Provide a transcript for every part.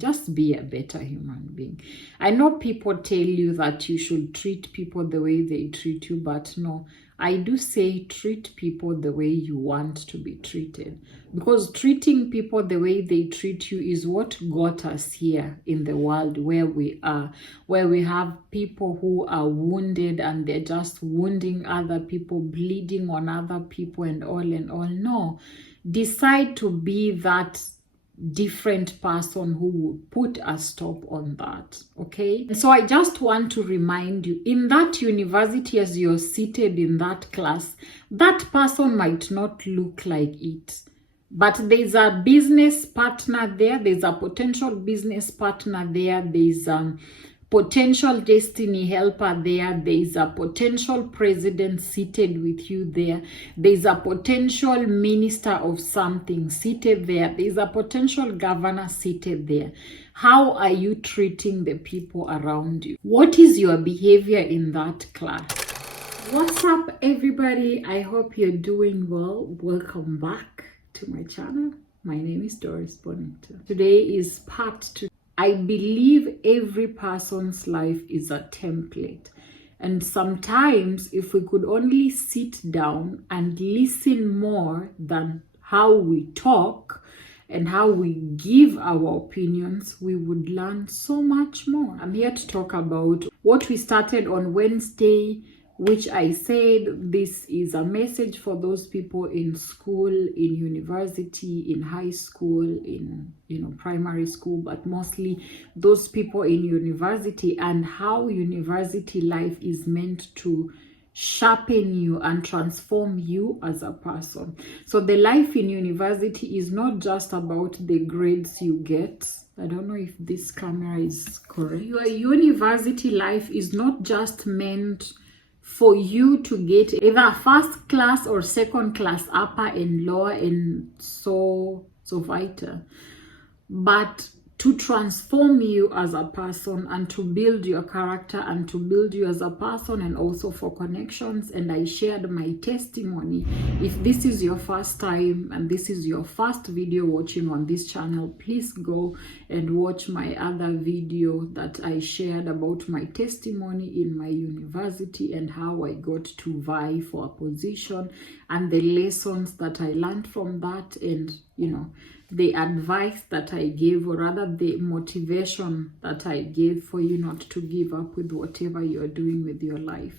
Just be a better human being. I know people tell you that you should treat people the way they treat you, but no, I do say treat people the way you want to be treated, because treating people the way they treat you is what got us here in the world where we are, where we have people who are wounded and they're just wounding other people, bleeding on other people and all and all. No, decide to be that different person who would put a stop on that. Okay, and so I just want to remind you, in that university, as you're seated in that class, that person might not look like it, but there's a business partner there, there's a potential business partner there, there's potential destiny helper there, there's a potential president seated with you there, there's a potential minister of something seated there, there's a potential governor seated there. How are you treating the people around you? What is your behavior in that class? What's up, everybody? I hope you're doing well. Welcome back to my channel. My name is Doris Bonitah. Today is part 2. I believe every person's life is a template. And sometimes if we could only sit down and listen more than how we talk and how we give our opinions, we would learn so much more. I'm here to talk about what we started on Wednesday, which I said this is a message for those people in school, in university, in high school, in primary school, but mostly those people in university, and how university life is meant to sharpen you and transform you as a person. So the life in university is not just about the grades you get. I don't know if this camera is correct. Your university life is not just meant for you to get either first class or second class, upper and lower and so vital, but to transform you as a person and to build your character and to build you as a person, and also for connections. And I shared my testimony. If this is your first time and this is your first video watching on this channel, please go and watch my other video that I shared about my testimony in my university and how I got to vie for a position and the lessons that I learned from that, and the advice that I gave, or rather the motivation that I gave for you not to give up with whatever you're doing with your life.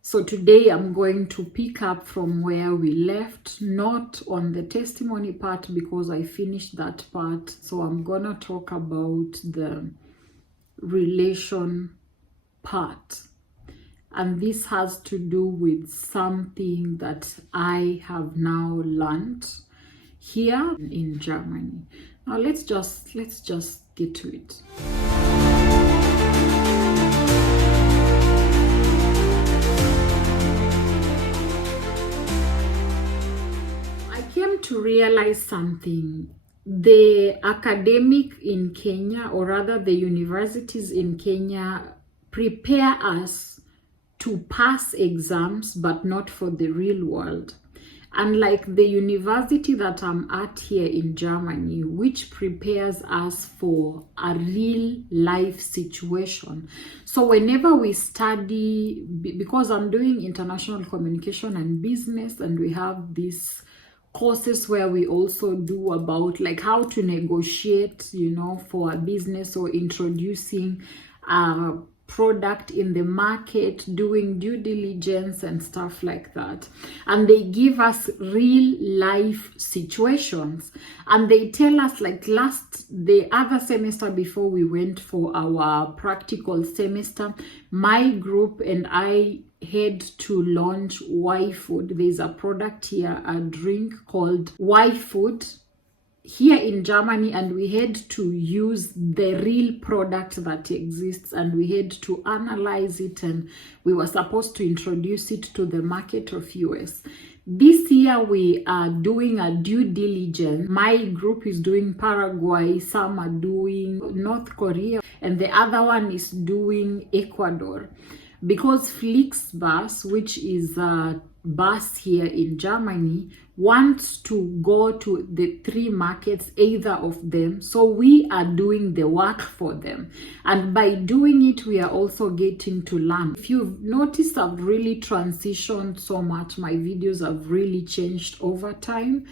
So today I'm going to pick up from where we left, not on the testimony part because I finished that part. So I'm gonna talk about the relation part. And this has to do with something that I have now learned here in Germany. Now let's just get to it. I came to realize something. The academic in Kenya, or rather the universities in Kenya, prepare us to pass exams, but not for the real world. Unlike the university that I'm at here in Germany, which prepares us for a real life situation. So whenever we study, because I'm doing international communication and business, and we have these courses where we also do about like how to negotiate, for a business, or introducing product in the market, doing due diligence and stuff like that. And they give us real life situations, and they tell us, like the other semester before we went for our practical semester, my group and I had to launch Y Food. There's a product here, a drink called Y Food here in Germany, and we had to use the real product that exists, and we had to analyze it, and we were supposed to introduce it to the market of US. This year we are doing a due diligence. My group is doing Paraguay, some are doing North Korea, and the other one is doing Ecuador. Because Flixbus, which is a bus here in Germany, wants to go to the 3 markets, either of them. So we are doing the work for them. And by doing it, we are also getting to learn. If you've noticed, I've really transitioned so much. My videos have really changed over time.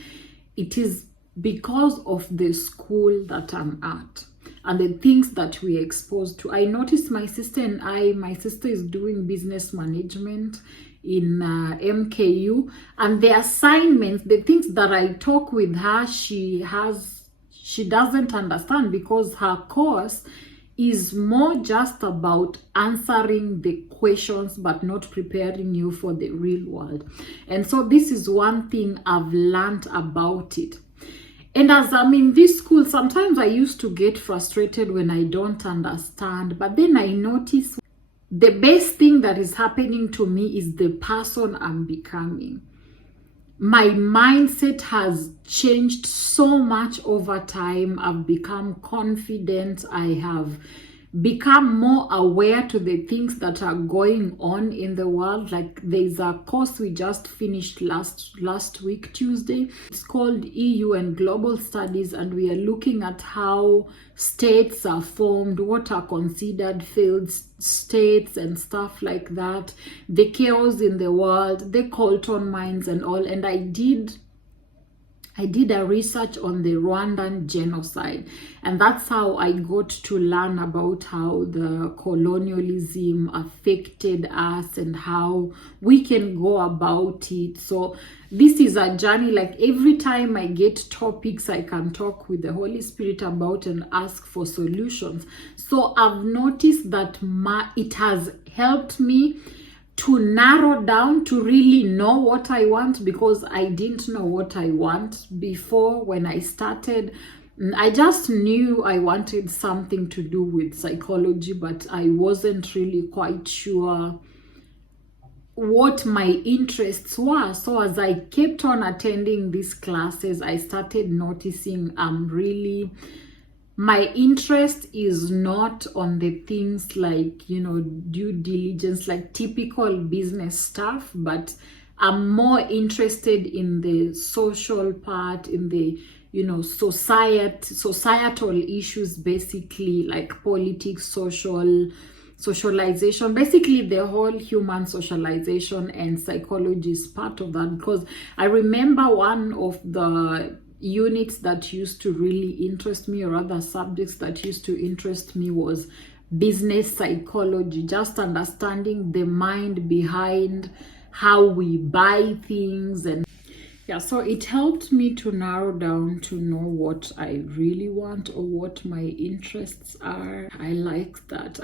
It is because of the school that I'm at and the things that we are exposed to. I noticed my sister is doing business management in MKU, and the assignments, the things that I talk with her, she doesn't understand, because her course is more just about answering the questions but not preparing you for the real world. And so this is one thing I've learned about it. And as I'm in this school, sometimes I used to get frustrated when I don't understand, but then I notice the best thing that is happening to me is the person I'm becoming. My mindset has changed so much over time. I've become confident. I have become more aware to the things that are going on in the world. Like, there's a course we just finished last week, Tuesday. It's called EU and Global Studies, and we are looking at how states are formed, what are considered failed states and stuff like that, the chaos in the world, the Colton mines and all. And I did a research on the Rwandan genocide, and that's how I got to learn about how the colonialism affected us and how we can go about it. So this is a journey. Like, every time I get topics I can talk with the Holy Spirit about and ask for solutions. So I've noticed that it has helped me to narrow down, to really know what I want, because I didn't know what I want before. When I started, I just knew I wanted something to do with psychology, but I wasn't really quite sure what my interests were. So as I kept on attending these classes, I started noticing my interest is not on the things like, due diligence, like typical business stuff, but I'm more interested in the social part, in the, societal issues, basically, like politics, socialization, basically the whole human socialization, and psychology is part of that. Because I remember one of the units that used to really interest me, or other subjects that used to interest me, was business psychology, just understanding the mind behind how we buy things. And yeah, so it helped me to narrow down, to know what I really want or what my interests are. I like that.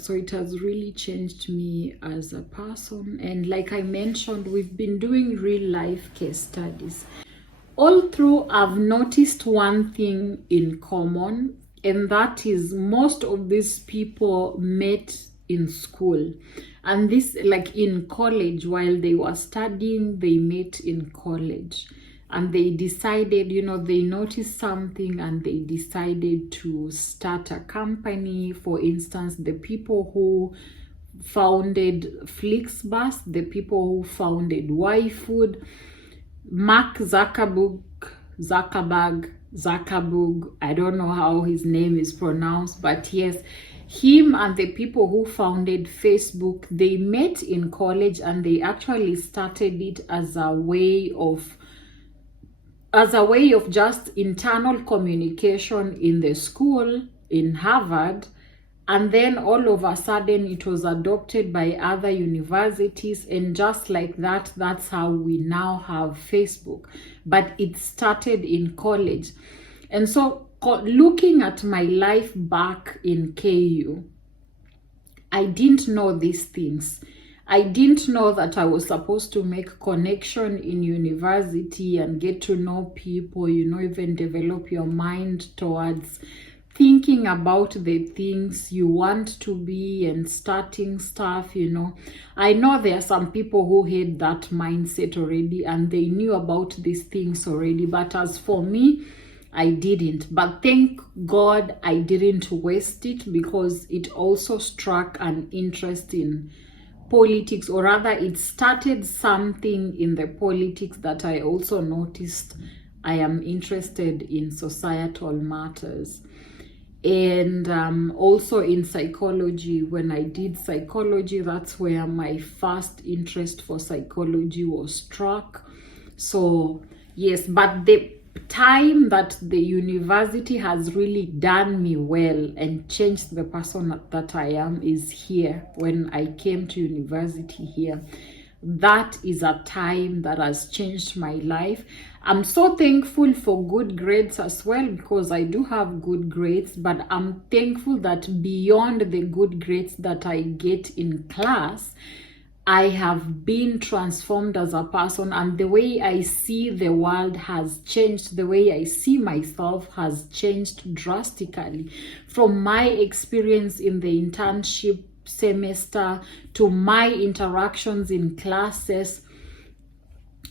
So it has really changed me as a person. And like I mentioned, we've been doing real life case studies. All through, I've noticed one thing in common, and that is most of these people met in school. And this, like in college, while they were studying, they met in college. And they decided, they noticed something and they decided to start a company. For instance, the people who founded Flixbus, the people who founded Y-Food, Mark Zuckerberg, I don't know how his name is pronounced, but yes, him and the people who founded Facebook, they met in college, and they actually started it as a way of just internal communication in the school in Harvard. And then all of a sudden it was adopted by other universities, and just like that, that's how we now have Facebook. But it started in college. And so looking at my life back in KU, I didn't know these things. I didn't know that I was supposed to make connection in university and get to know people, even develop your mind towards thinking about the things you want to be and starting stuff. I know there are some people who had that mindset already and they knew about these things already, but as for me, I didn't. But thank God I didn't waste it, because it also struck an interest in politics, or rather it started something in the politics that I also noticed I am interested in societal matters. And also in psychology. When I did psychology, that's where my first interest for psychology was struck. So yes, but the time that the university has really done me well and changed the person that I am is here, when I came to university here. That is a time that has changed my life. I'm so thankful for good grades as well, because I do have good grades, but I'm thankful that beyond the good grades that I get in class, I have been transformed as a person, and the way I see the world has changed. The way I see myself has changed drastically from my experience in the internship semester to my interactions in classes.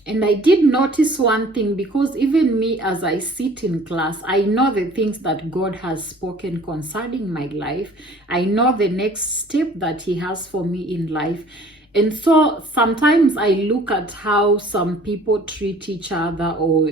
And I did notice one thing, because even me, as I sit in class, I know the things that God has spoken concerning my life. I know the next step that He has for me in life. And so sometimes I look at how some people treat each other, or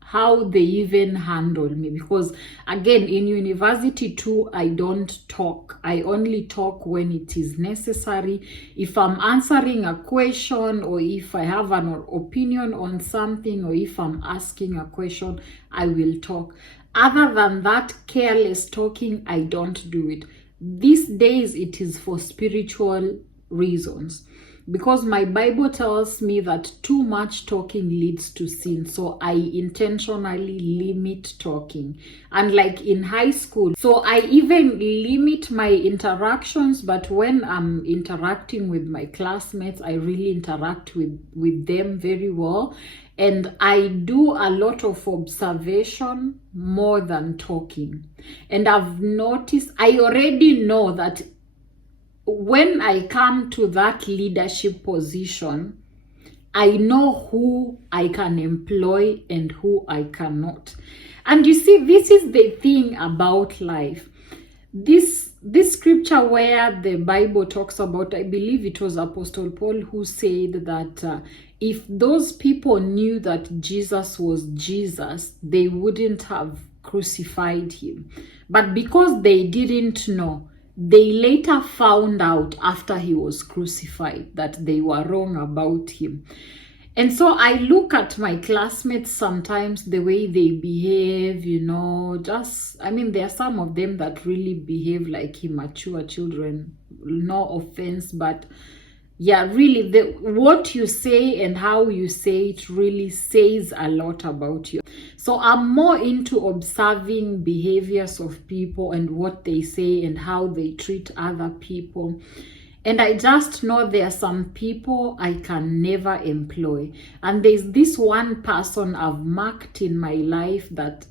how they even handle me, because again, in university too, I don't talk. I only talk when it is necessary. If I'm answering a question, or if I have an opinion on something, or if I'm asking a question, I will talk. Other than that, careless talking, I don't do it. These days it is for spiritual reasons, because my Bible tells me that too much talking leads to sin. So I intentionally limit talking. And like in high school, so I even limit my interactions, but when I'm interacting with my classmates, I really interact with them very well. And I do a lot of observation more than talking. And I've noticed, I already know that when I come to that leadership position, I know who I can employ and who I cannot. And you see, this is the thing about life. This scripture where the Bible talks about, I believe it was Apostle Paul who said that if those people knew that Jesus was Jesus, they wouldn't have crucified him. But because they didn't know, they later found out after he was crucified that they were wrong about him. And so I look at my classmates sometimes, the way they behave, there are some of them that really behave like immature children. No offense, but yeah, really, what you say and how you say it really says a lot about you. So I'm more into observing behaviors of people and what they say and how they treat other people. And I just know there are some people I can never employ. And there's this one person I've marked in my life, that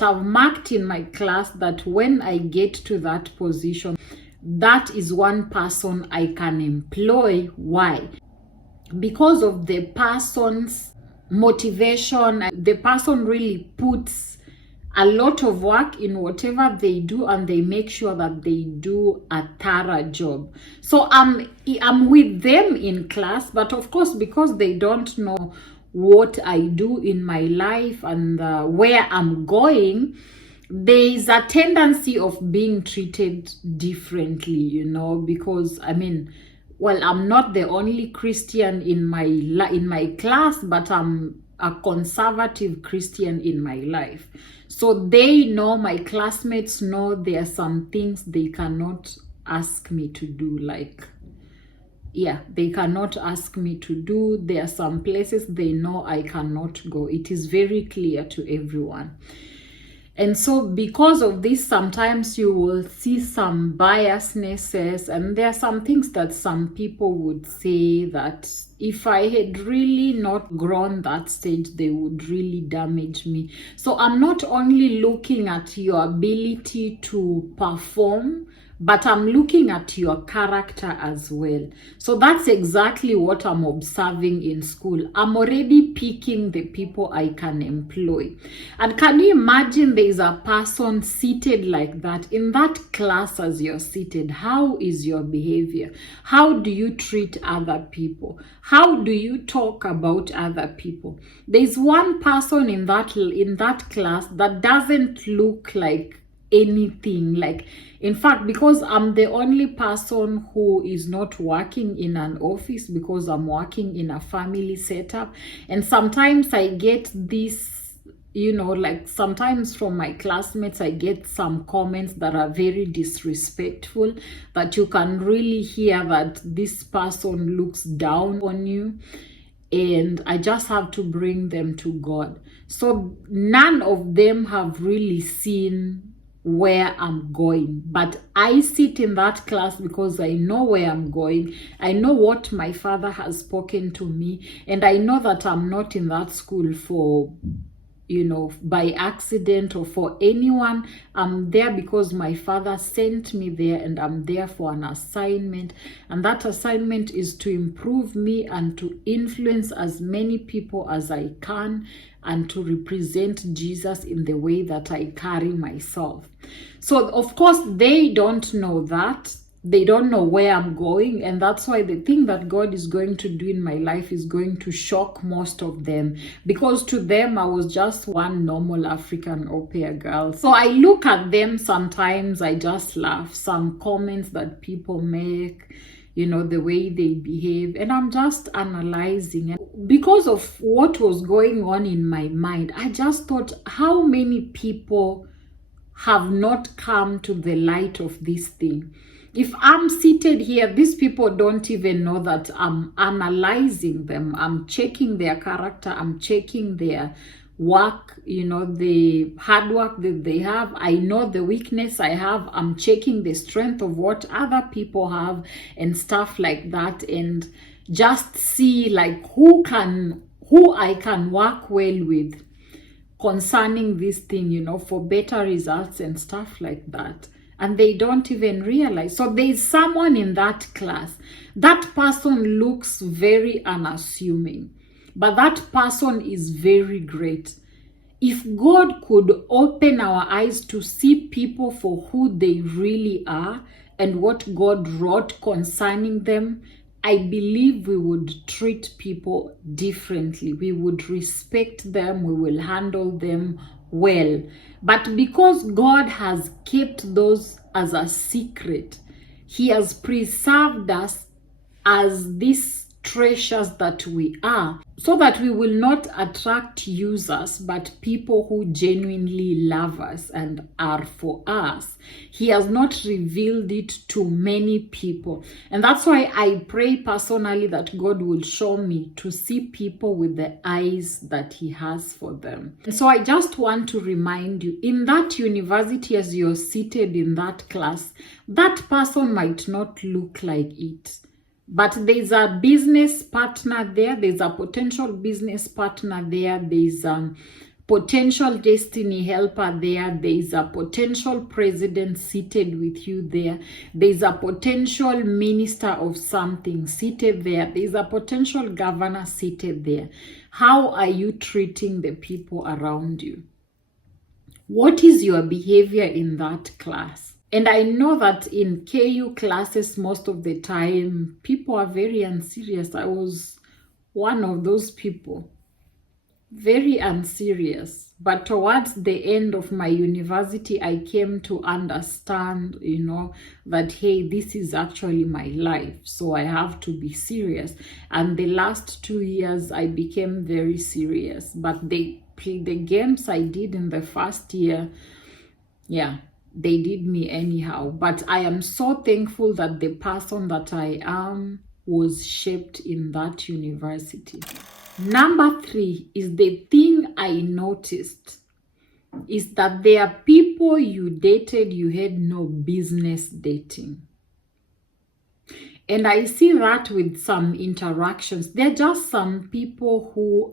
I've marked in my class, that when I get to that position, that is one person I can employ. Why? Because of the person's motivation. The person really puts a lot of work in whatever they do, and they make sure that they do a thorough job. So I'm with them in class, but of course, because they don't know what I do in my life and where I'm going, there is a tendency of being treated differently, because I'm not the only Christian in my class, but I'm a conservative Christian in my life. So they know, my classmates know, there are some things they cannot ask me to do. They cannot ask me to do. There are some places they know I cannot go. It is very clear to everyone. And so because of this, sometimes you will see some biasnesses, and there are some things that some people would say that if I had really not grown that stage, they would really damage me. So I'm not only looking at your ability to perform, but I'm looking at your character as well. So that's exactly what I'm observing in school. I'm already picking the people I can employ. And can you imagine there is a person seated like that in that class as you're seated? How is your behavior? How do you treat other people? How do you talk about other people? There's one person in that class that doesn't look like anything. Like, in fact, because I'm the only person who is not working in an office, because I'm working in a family setup, and sometimes I get this, like sometimes from my classmates I get some comments that are very disrespectful, that you can really hear that this person looks down on you, and I just have to bring them to God. So none of them have really seen where I'm going, but I sit in that class because I know where I'm going. I know what my father has spoken to me, and I know that I'm not in that school for by accident or for anyone. I'm there because my father sent me there, and I'm there for an assignment, and that assignment is to improve me and to influence as many people as I can, and to represent Jesus in the way that I carry myself. So of course they don't know that. They don't know where I'm going, and that's why the thing that God is going to do in my life is going to shock most of them, because to them I was just one normal African au pair girl. So I look at them sometimes, I just laugh. Some comments that people make, the way they behave, and I'm just analyzing. And because of what was going on in my mind, I just thought, how many people have not come to the light of this thing? If I'm seated here, these people don't even know that I'm analyzing them. I'm checking their character. I'm checking their work, the hard work that they have. I know the weakness I have. I'm checking the strength of what other people have and stuff like that, and just see like who I can work well with concerning this thing, for better results and stuff like that. And they don't even realize. So there's someone in that class. That person looks very unassuming, but that person is very great. If God could open our eyes to see people for who they really are and what God wrote concerning them, I believe we would treat people differently. We would respect them. We will handle them well. But because God has kept those as a secret, He has preserved us as these treasures that we are, so that we will not attract users, but people who genuinely love us and are for us. He has not revealed it to many people. And that's why I pray personally that God will show me to see people with the eyes that He has for them. And so I just want to remind you, in that university, as you're seated in that class, that person might not look like it, but there's a business partner there. There's a potential business partner there. There's a potential destiny helper there. There's a potential president seated with you there. There's a potential minister of something seated there. There's a potential governor seated there. How are you treating the people around you? What is your behavior in that class? And I know that in KU classes, most of the time, people are very unserious. I was one of those people, very unserious. But towards the end of my university, I came to understand, that, hey, this is actually my life. So I have to be serious. And the last 2 years, I became very serious. But the games I did in the first year, yeah, they did me anyhow. But I am so thankful that the person that I am was shaped in that university. Number 3 is the thing I noticed is that there are people you dated you had no business dating. And I see that with some interactions. There are just some people who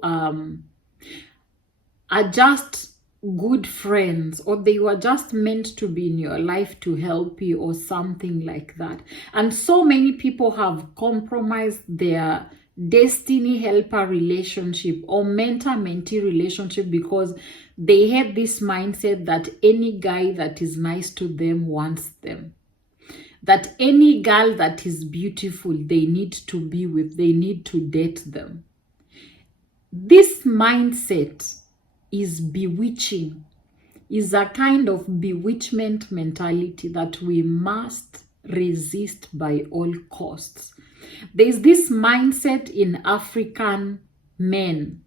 are just good friends, or they were just meant to be in your life to help you or something like that. And so many people have compromised their destiny helper relationship or mentor-mentee relationship because they had this mindset that any guy that is nice to them wants them. That any girl that is beautiful, they need to be with, they need to date them. This mindset is bewitching, is a kind of bewitchment mentality that we must resist by all costs. There's this mindset in African men.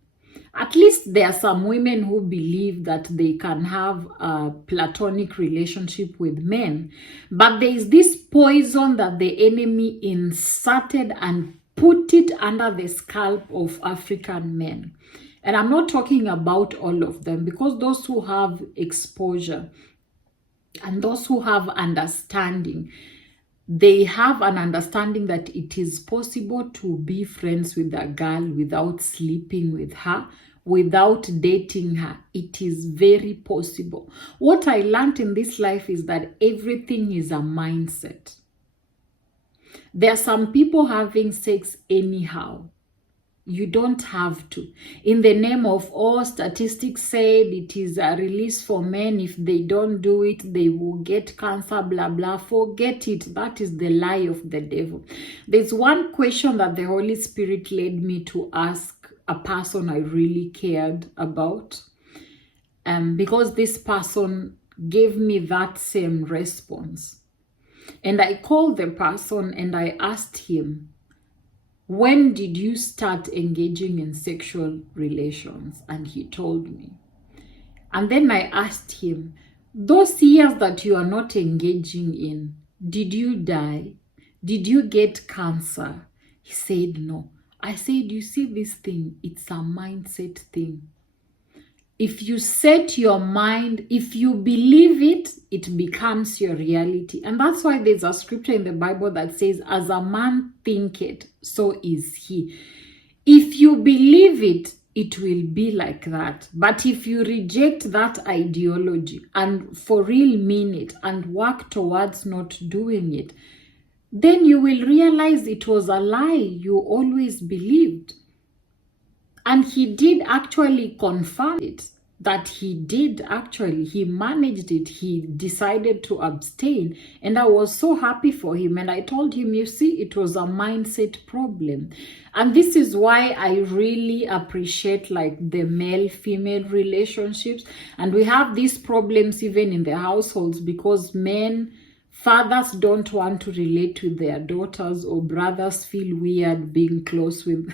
At least there are some women who believe that they can have a platonic relationship with men, but there is this poison that the enemy inserted and put it under the scalp of African men. And I'm not talking about all of them, because those who have exposure and those who have understanding, they have an understanding that it is possible to be friends with a girl without sleeping with her, without dating her. It is very possible. What I learned in this life is that everything is a mindset. There are some people having sex anyhow. You don't have to. In the name of all statistics said it is a release for men. If they don't do it, they will get cancer, blah, blah. Forget it. That is the lie of the devil. There's one question that the Holy Spirit led me to ask a person I really cared about. Because this person gave me that same response. And I called the person and I asked him, when did you start engaging in sexual relations? And he told me. And then I asked him, those years that you are not engaging in, did you die? Did you get cancer? He said no. I said, you see this thing, it's a mindset thing. If you set your mind, if you believe it, it becomes your reality. And that's why there's a scripture in the Bible that says, as a man thinketh, so is he. If you believe it, it will be like that. But if you reject that ideology and for real mean it and work towards not doing it, then you will realize it was a lie you always believed. And he did actually confirm it, that he did actually, he managed it, he decided to abstain. And I was so happy for him. And I told him, you see, it was a mindset problem. And this is why I really appreciate like the male-female relationships. And we have these problems even in the households because fathers don't want to relate with their daughters, or brothers feel weird being close with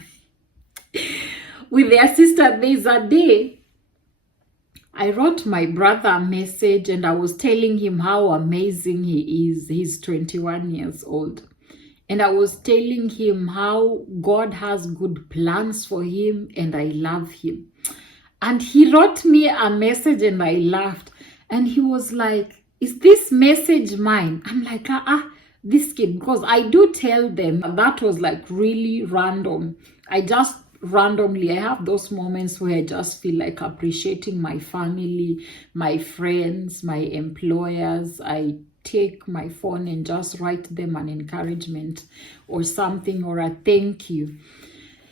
their sister. There's a day I wrote my brother a message and I was telling him how amazing he is. He's 21 years old. And I was telling him how God has good plans for him and I love him. And he wrote me a message and I laughed. And he was like, is this message mine? I'm like, this kid, because I do tell them that was like really random. I have those moments where I just feel like appreciating my family, my friends, my employers. I take my phone and just write them an encouragement or something, or a thank you.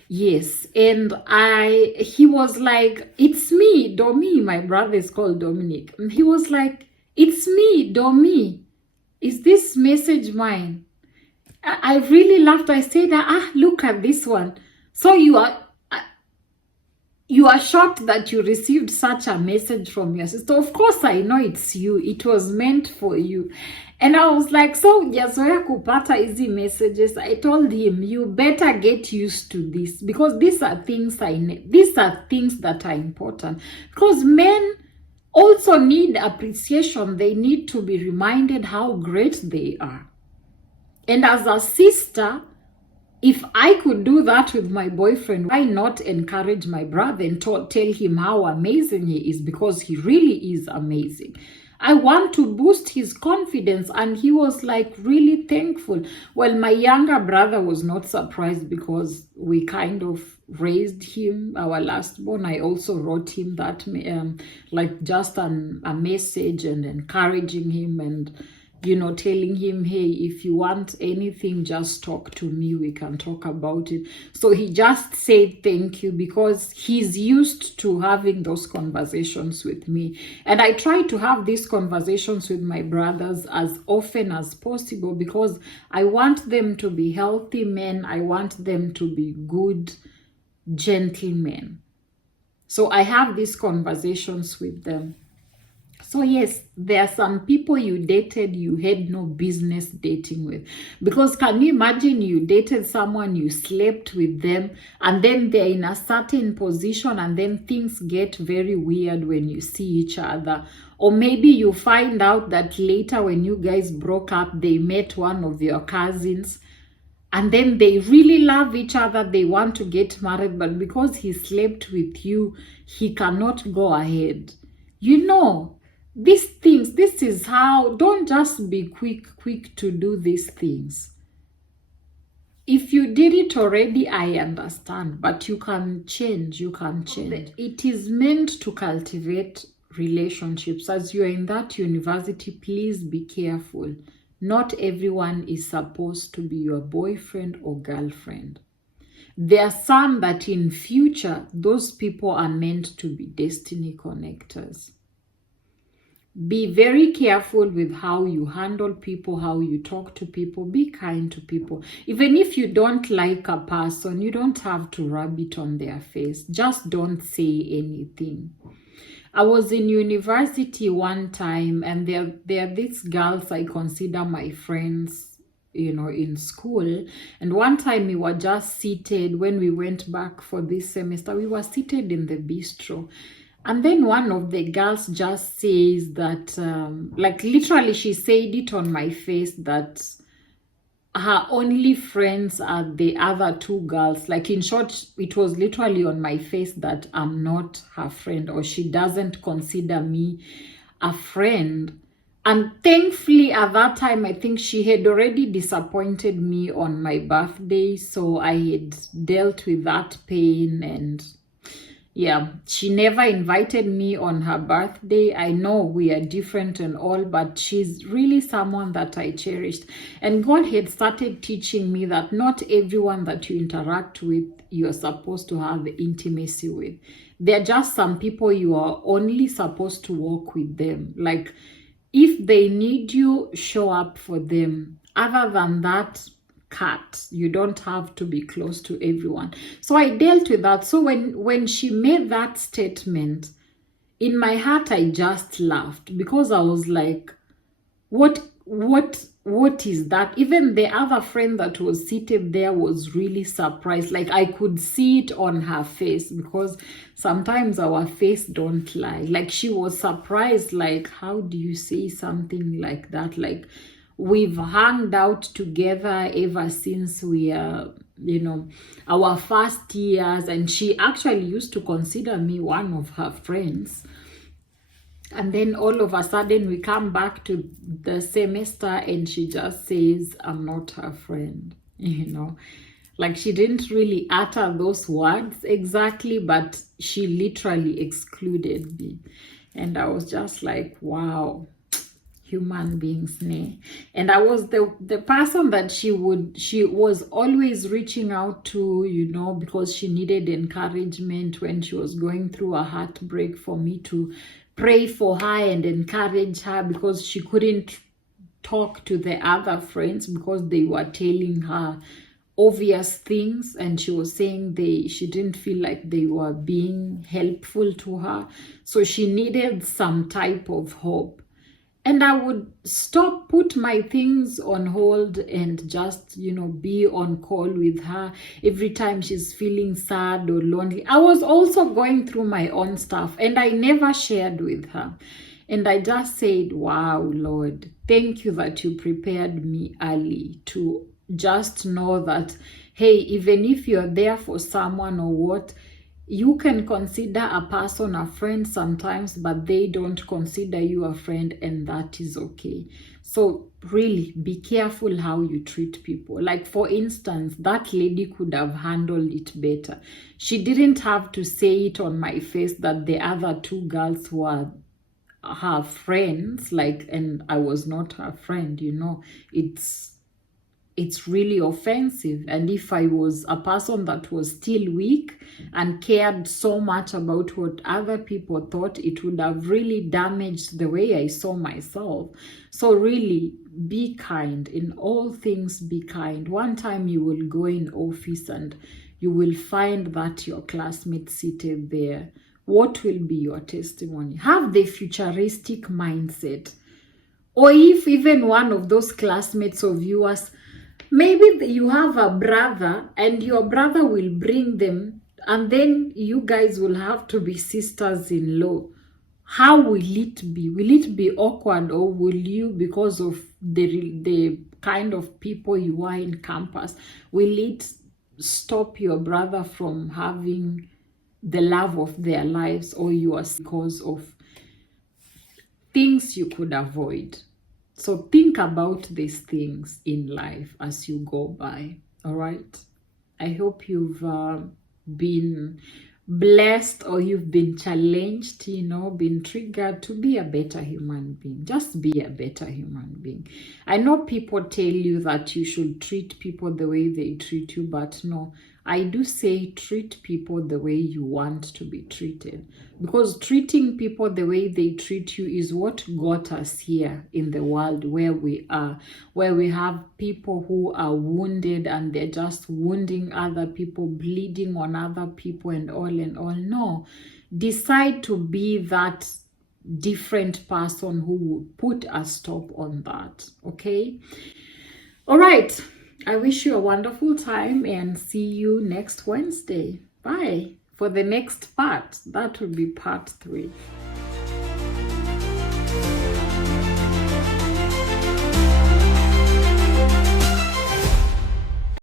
Yes. And he was like, it's me, Domi. My brother is called Dominic. And he was like, it's me, Domi. Is this message mine? I really laughed. I said, look at this one. So you are shocked that you received such a message from your sister. Of course, I know it's you. It was meant for you. And I was like, so hujazoea kupata hizi messages. I told him, you better get used to this, because these are things that are important. Because men also need appreciation. They need to be reminded how great they are. And as a sister, if I could do that with my boyfriend, why not encourage my brother and tell him how amazing he is? Because he really is amazing. I want to boost his confidence. And he was like really thankful. Well, my younger brother was not surprised because we kind of raised him, our last born. I also wrote him that like just a message and encouraging him and, you know, telling him, hey, if you want anything, just talk to me, we can talk about it. So he just said thank you because he's used to having those conversations with me. And I try to have these conversations with my brothers as often as possible because I want them to be healthy men. I want them to be good gentlemen. So I have these conversations with them. So yes, there are some people you dated you had no business dating with. Because can you imagine you dated someone, you slept with them, and then they're in a certain position and then things get very weird when you see each other. Or maybe you find out that later when you guys broke up, they met one of your cousins. And then they really love each other, they want to get married, but because he slept with you, he cannot go ahead. You know, these things, this is how, don't just be quick to do these things. If you did it already, I understand, but you can change, you can change. It is meant to cultivate relationships. As you're in that university, please be careful. Not everyone is supposed to be your boyfriend or girlfriend. There are some that in future, those people are meant to be destiny connectors. Be very careful with how you handle people, how you talk to people. Be kind to people. Even if you don't like a person, you don't have to rub it on their face. Just don't say anything. I was in university one time, and there are these girls I consider my friends, you know, in school. And one time we were just seated, when we went back for this semester, we were seated in the bistro. And then one of the girls just says that, like literally she said it on my face, that her only friends are the other two girls. Like in short, it was literally on my face that I'm not her friend, or she doesn't consider me a friend. And thankfully at that time, I think she had already disappointed me on my birthday. So I had dealt with that pain, and yeah, she never invited me on her birthday. I know we are different and all, but she's really someone that I cherished. And God had started teaching me that not everyone that you interact with, you're supposed to have intimacy with. There are just some people you are only supposed to walk with them. Like, if they need you, show up for them. Other than that, cut. You don't have to be close to everyone. So I dealt with that. So when she made that statement, in my heart I just laughed, because I was like, what is that? Even the other friend that was seated there was really surprised. Like, I could see it on her face, because sometimes our face don't lie. Like, she was surprised, like, how do you say something like that? Like, we've hung out together ever since we are, you know, our first years. And she actually used to consider me one of her friends. And then all of a sudden we come back to the semester and she just says, I'm not her friend, you know. Like, she didn't really utter those words exactly, but she literally excluded me. And I was just like, wow. Human beings, ne? And I was the person that she was always reaching out to, you know, because she needed encouragement when she was going through a heartbreak, for me to pray for her and encourage her, because she couldn't talk to the other friends because they were telling her obvious things, and she was saying she didn't feel like they were being helpful to her. So she needed some type of hope. And I would put my things on hold and just, you know, be on call with her every time she's feeling sad or lonely. I was also going through my own stuff, and I never shared with her. And I just said, wow, Lord, thank you that you prepared me early to just know that, hey, even if you're there for someone or what, You can consider a person a friend sometimes, but they don't consider you a friend, and that is okay. So really be careful how you treat people. Like, for instance, that lady could have handled it better. She didn't have to say it on my face that the other two girls were her friends, like, and I was not her friend. It's really offensive. And if I was a person that was still weak and cared so much about what other people thought, it would have really damaged the way I saw myself. So really be kind. In all things, be kind. One time you will go in office and you will find that your classmate seated there. What will be your testimony? Have the futuristic mindset. Or if even one of those classmates of yours, maybe you have a brother and your brother will bring them, and then you guys will have to be sisters-in-law. How will it be? Will it be awkward, or will you, because of the kind of people you are in campus, will it stop your brother from having the love of their lives, or yours, because of things you could avoid? So think about these things in life as you go by. All right. I hope you've been blessed, or you've been challenged, been triggered to be a better human being. Just be a better human being. I know people tell you that you should treat people the way they treat you, but no, I do say treat people the way you want to be treated, because treating people the way they treat you is what got us here in the world where we are, where we have people who are wounded and they're just wounding other people, bleeding on other people and all and all. No, decide to be that different person who would put a stop on that. Okay? All right. I wish you a wonderful time and see you next Wednesday. Bye. For the next part, that will be part 3.